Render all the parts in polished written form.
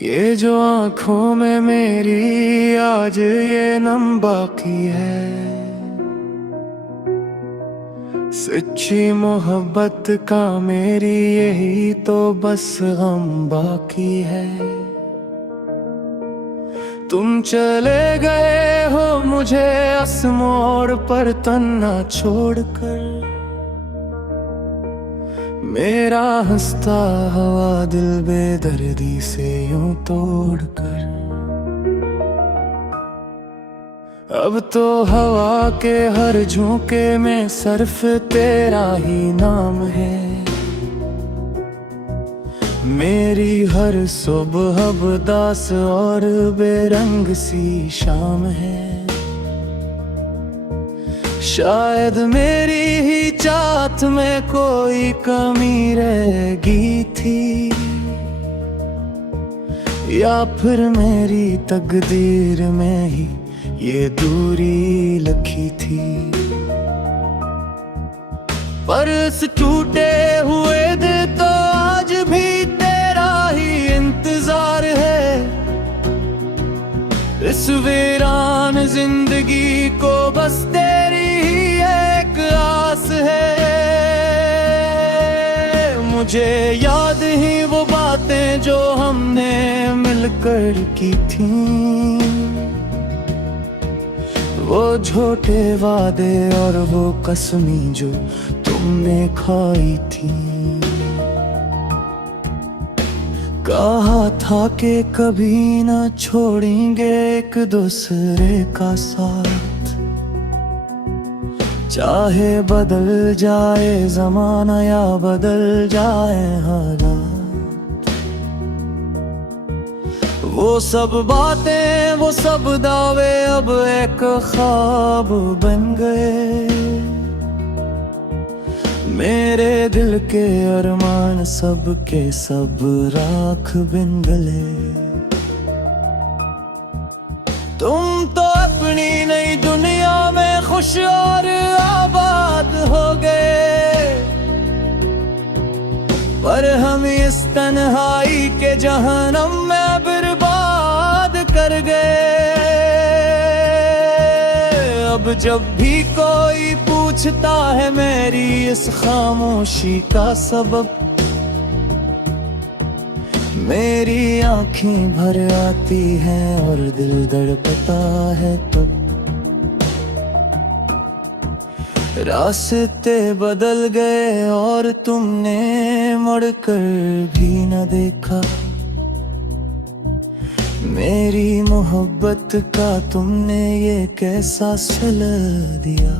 ये जो आंखों में मेरी आज ये नम बाकी है, सच्ची मोहब्बत का मेरी यही तो बस गम बाकी है। तुम चले गए हो मुझे इस मोड़ पर तन्हा छोड़कर, मेरा हंसता हवा दिल बेदर्दी से यूं तोड़कर। अब तो हवा के हर झोंके में सिर्फ तेरा ही नाम है, मेरी हर सुबह उदास और बेरंग सी शाम है। शायद मेरी ही चाहत में कोई कमी रहेगी थी, या फिर मेरी तकदीर में ही ये दूरी लिखी थी। पर इस टूटे हुए दिल तो आज भी तेरा ही इंतजार है, इस वीरान जिंदगी को बस तेरी ही एक आस है। मुझे याद ही वो बातें जो हमने मिलकर की थीं, वो झूठे वादे और वो कसमें जो तुमने खाई थी। कहा था कि कभी ना छोड़ेंगे एक दूसरे का साथ, चाहे बदल जाए जमाना या बदल जाए हालात। वो सब बातें वो सब दावे अब एक ख्वाब बन गए, मेरे दिल के अरमान सब के सब राख बिन गले। तुम तो अपनी नई दुनिया में खुश और आबाद हो गए, पर हम इस तन्हाई के जहन्नम में बर्बाद कर गए। अब जब भी कोई पूछता है मेरी इस खामोशी का सबब, मेरी आंखें भर आती हैं और दिल धड़कता है तब। रास्ते बदल गए और तुमने मुड़कर भी न देखा, मेरी मोहब्बत का तुमने ये कैसा सिला दिया।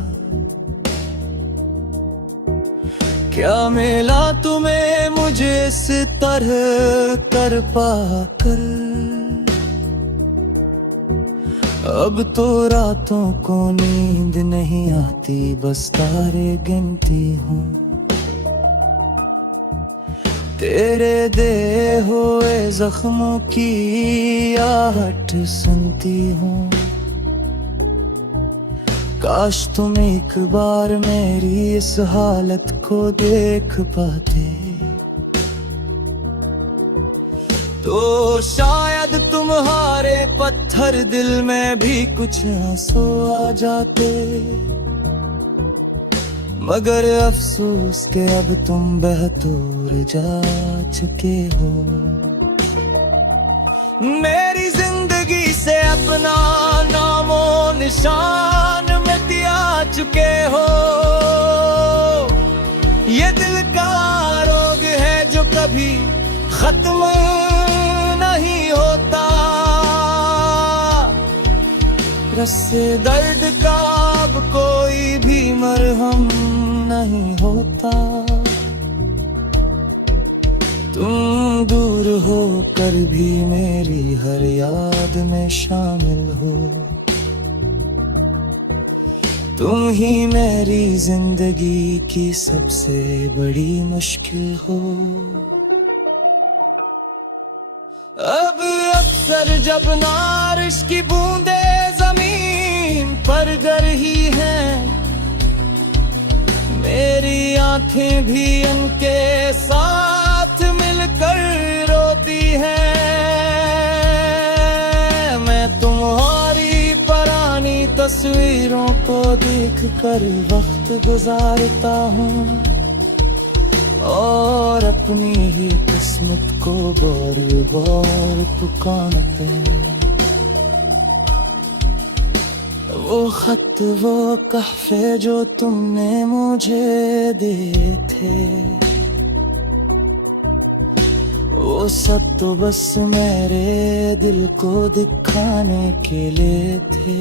क्या मिला तुम्हें मुझे इस तरह कर पाकर, अब तो रातों को नींद नहीं आती बस तारे गिनती हूँ, तेरे दे हुए जख्मों की आहट सुनती हूँ। काश तुम एक बार मेरी इस हालत को देख पाते, तो शायद तुम्हारे पत्थर दिल में भी कुछ आंसू आ जाते। मगर अफसोस के अब तुम बहतूर जा चुके हो, मेरी जिंदगी से अपना नामो निशान मिटा चुके हो। ये दिल का रोग है जो कभी खत्म नहीं होता, रस्से दर्द का अब कोई भी मरहम नहीं होता। तुम दूर हो कर भी मेरी हर याद में शामिल हो, तुम ही मेरी जिंदगी की सबसे बड़ी मुश्किल हो। अब अक्सर जब बारिश की बूंदे जमीन पर गर ही हैं, मेरी आंखें भी उनके साथ मिलकर रोती हैं। तस्वीरों को देख कर वक्त गुजारता हूँ और अपनी ही किस्मत को बार बार पुकारते हैं। वो खत वो कहफ़े जो तुमने मुझे दिए थे, वो सब तो बस मेरे दिल को दिखाने के लिए थे।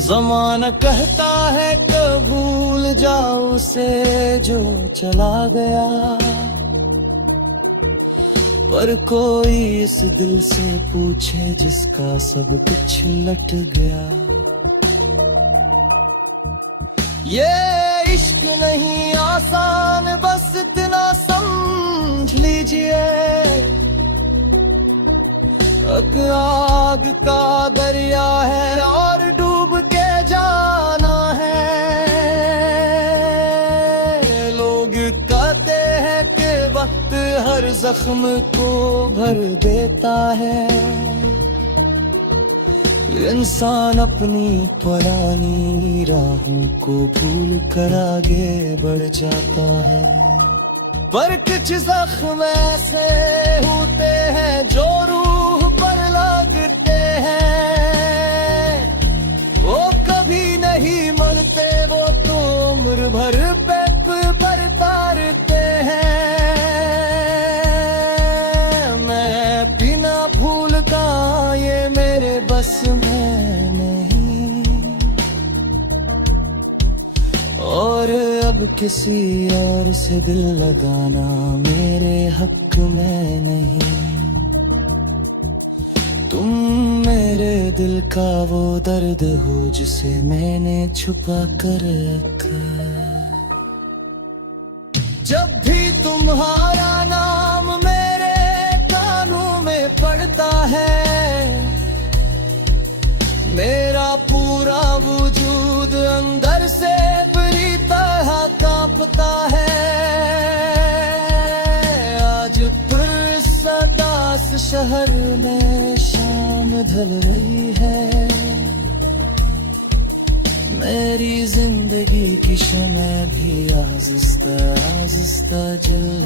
ज़माना कहता है कि भूल जाओ उसे जो चला गया, पर कोई इस दिल से पूछे जिसका सब कुछ लट गया। ये इश्क नहीं आसान, बस इतना समझ लीजिए, आग का दरिया है और डूब के जाना है। लोग कहते हैं कि वक्त हर जख्म को भर देता है, इंसान अपनी पुरानी राहों को भूल कर आगे बढ़ जाता है। पर कुछ जख्म ऐसे होते हैं जो रूह पर लगते हैं, वो कभी नहीं मरते, वो तो उम्र भर पेट पर तारते हैं। मैं बिना भूल का ये मेरे बस में नहीं, और अब किसी और से दिल लगाना मेरे हक में नहीं। तुम मेरे दिल का वो दर्द हो जिसे मैंने छुपा कर रखा। जब भी तुम्हारा नाम मेरे कानों में पड़ता है, मेरा पूरा वजूद अंदर से बुरी तरह कांपता है। आज फिर सदा से शहर में शाम ढल रही है, मेरी जिंदगी की शम्ह भी आहिस्ता आहिस्ता जल